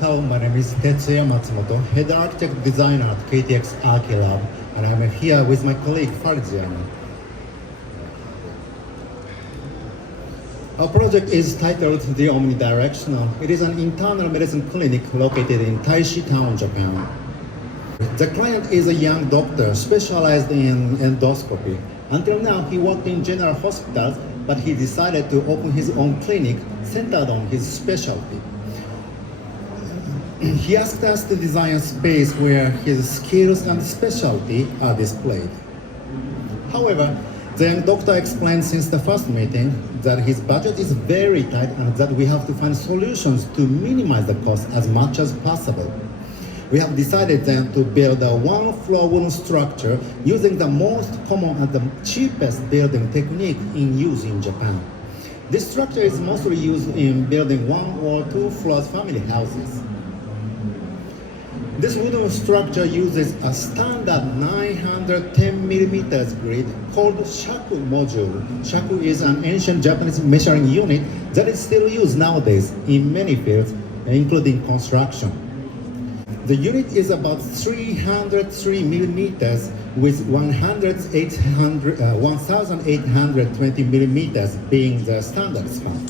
Hello, my name is Tetsuya Matsumoto, Head Architect Designer at KTX archiLAB, and I'm here with my colleague Farid Ziani. Our project is titled the OmniDirectional. It is an internal medicine clinic located in Taishi Town, Japan. The client is a young doctor specialized in endoscopy. Until now, he worked in general hospitals, but he decided to open his own clinic centered on his specialty. He asked us to design a space where his skills and specialty are displayed. However, the young doctor explained since the first meeting that his budget is very tight and that we have to find solutions to minimize the cost as much as possible. We have decided then to build a one-floor wooden structure using the most common and the cheapest building technique in use in Japan. This structure is mostly used in building 1 or 2 floors family houses. This wooden structure uses a standard 910mm grid called shaku module. Shaku is an ancient Japanese measuring unit that is still used nowadays in many fields, including construction. The unit is about 303mm with 1820mm being the standard span.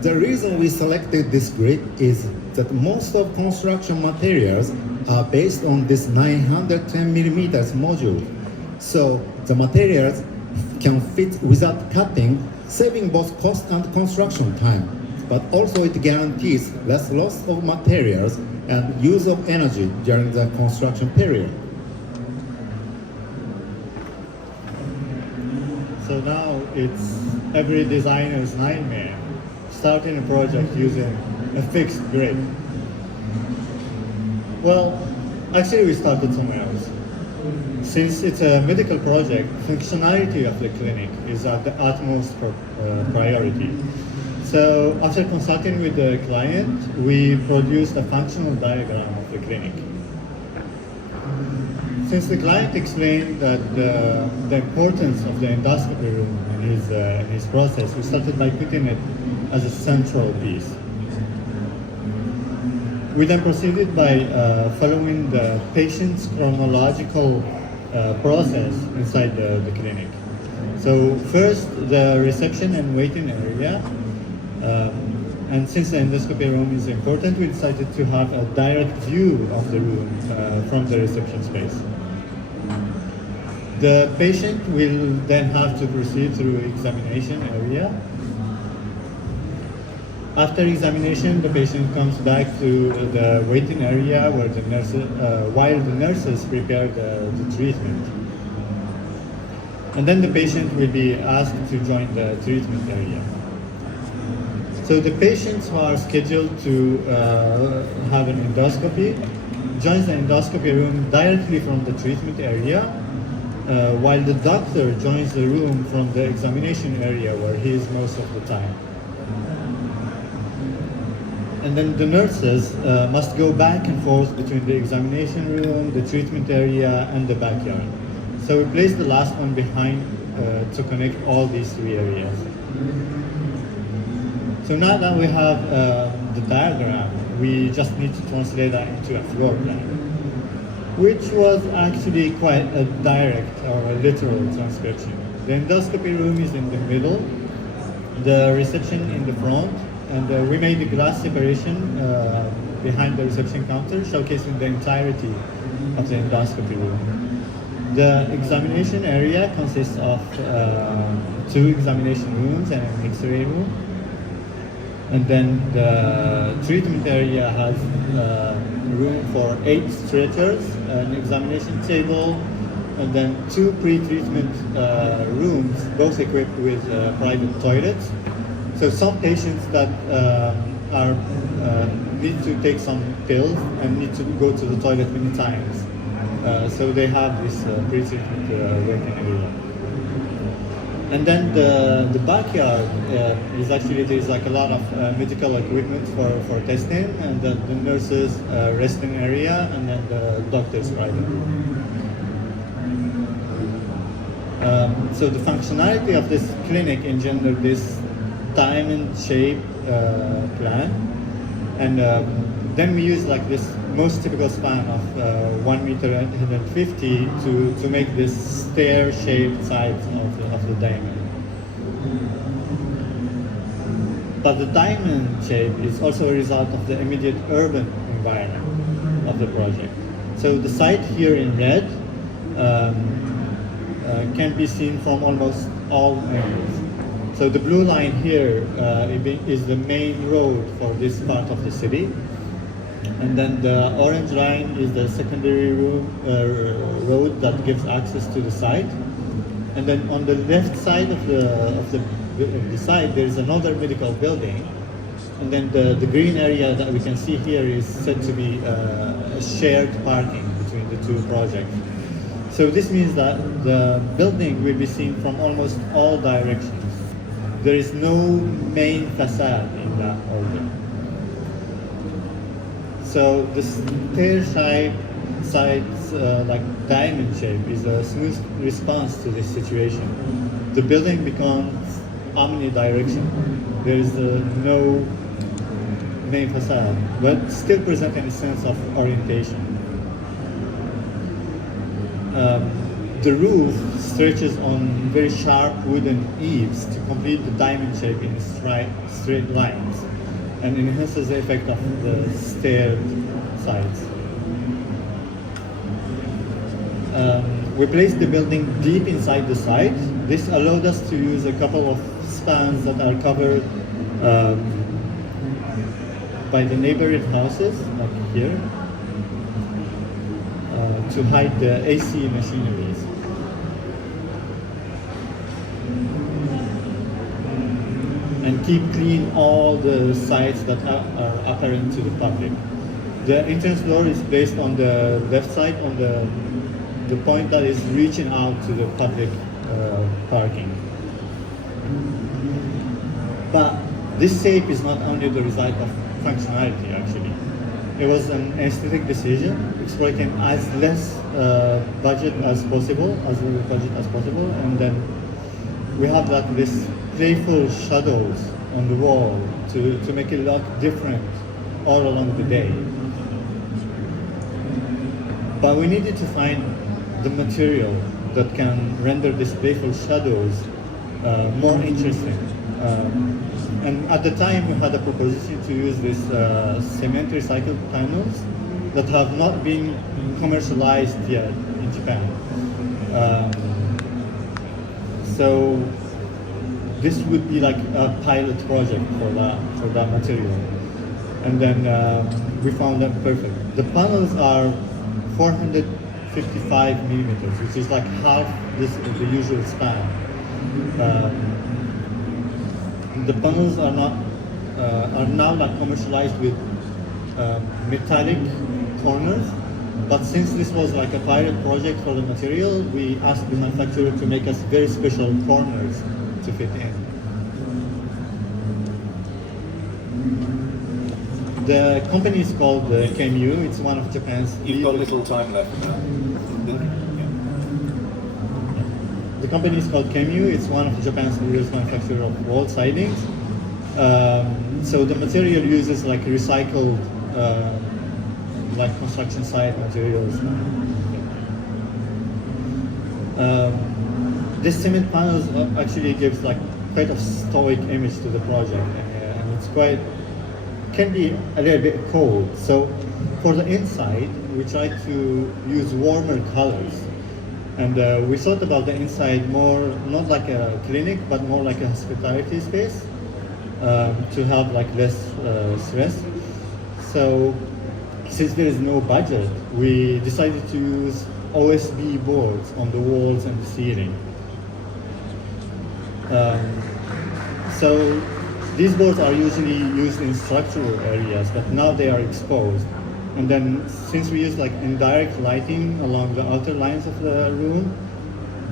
The reason we selected this grid is that most of construction materials are based on this 910mm module. So the materials can fit without cutting, saving both cost and construction time. But also it guarantees less loss of materials and use of energy during the construction period. So now it's every designer's nightmare, starting a project using a fixed grid. Well, actually we started somewhere else. Since it's a medical project, functionality of the clinic is at the utmost priority. So after consulting with the client, we produced a functional diagram of the clinic. Since the client explained that the importance of the endoscopy room in his process, we started by putting it as a central piece. We then proceeded by following the patient's chronological process inside the clinic. So first, the reception and waiting area. And since the endoscopy room is important, we decided to have a direct view of the room from the reception space. The patient will then have to proceed through examination area. After examination, the patient comes back to the waiting area where the nurses, while the nurses prepare the treatment. And then the patient will be asked to join the treatment area. So the patients who are scheduled to have an endoscopy joins the endoscopy room directly from the treatment area, while the doctor joins the room from the examination area where he is most of the time. And then the nurses must go back and forth between the examination room, the treatment area, and the backyard. So we place the last one behind to connect all these 3 areas. So now that we have the diagram, we just need to translate that into a floor plan, which was actually quite a direct or a literal transcription. The endoscopy room is in the middle, the reception in the front, and we made a glass separation behind the reception counter, showcasing the entirety of the endoscopy room. The examination area consists of 2 examination rooms and an X-ray room. And then the treatment area has room for 8 stretchers, an examination table, and then 2 pre-treatment rooms, both equipped with private toilets. So some patients that need to take some pills and need to go to the toilet many times. So they have this pre-treatment working area. And then the backyard is actually, there's like a lot of medical equipment for testing, and the nurses' resting area, and then the doctor's private room. So the functionality of this clinic engendered this diamond-shaped plan, and then we use like this most typical span of 1 meter and 150 to make this stair-shaped sides of the diamond. But the diamond shape is also a result of the immediate urban environment of the project. So the site here in red can be seen from almost all angles. So the blue line here is the main road for this part of the city. And then the orange line is the secondary road that gives access to the site. And then on the left side of the site, there is another medical building. And then the green area that we can see here is said to be a shared parking between the two projects. So this means that the building will be seen from almost all directions. There is no main facade in that order. So the stair-shaped sides, like diamond shape, is a smooth response to this situation. The building becomes omnidirectional. There is no main facade, but still presenting a sense of orientation. The roof stretches on very sharp wooden eaves to complete the diamond shape in straight lines, and enhances the effect of the staired sides. We placed the building deep inside the site. This allowed us to use a couple of spans that are covered by the neighboring houses, like here, to hide the AC machineries. And keep clean all the sites that are apparent to the public. The entrance door is placed on the left side, on the point that is reaching out to the public parking. But this shape is not only the result of functionality, actually. It was an aesthetic decision, exploiting as less budget as possible, and then we have like this playful shadows on the wall to make it look different all along the day. But we needed to find the material that can render these playful shadows more interesting. And at the time we had a proposition to use these cement recycled panels that have not been commercialized yet in Japan. So this would be like a pilot project for that material. And then we found them perfect. The panels are 455 millimeters, which is like half the usual span. The panels are now like commercialized with metallic corners, but since this was like a pilot project for the material, we asked the manufacturer to make us very special corners to fit in. The company is called KMU. It's one of Japan's. You've got little time left now. The company is called KMU. It's one of Japan's largest manufacturer of wall sidings. So the material uses like recycled, like construction site materials. This cement panels actually gives like quite a stoic image to the project, and it's can be a little bit cold. So for the inside, we tried to use warmer colors. And we thought about the inside more, not like a clinic, but more like a hospitality space to have like less stress. So since there is no budget, we decided to use OSB boards on the walls and the ceiling. So these boards are usually used in structural areas, but now they are exposed. And then since we use like indirect lighting along the outer lines of the room,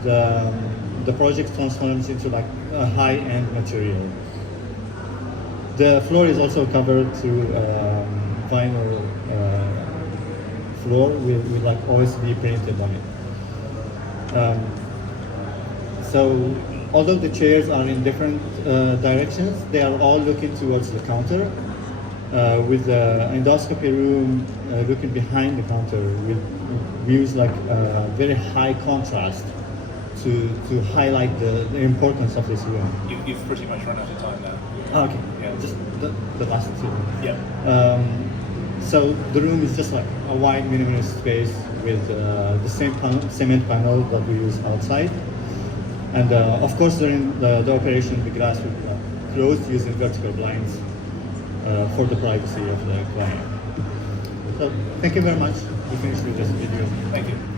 the project transforms into like a high-end material. The floor is also covered through vinyl floor with like OSB printed on it. So although the chairs are in different directions, they are all looking towards the counter. with the endoscopy room looking behind the counter. We use like very high contrast to highlight the importance of this room. You've pretty much run out of time now. Okay, Yeah. just the last two. Yeah. So the room is just like a wide minimalist space with the same cement panel that we use outside. And of course during the operation the glass will be closed using vertical blinds for the privacy of the client. So thank you very much. We finished with this video. Thank you.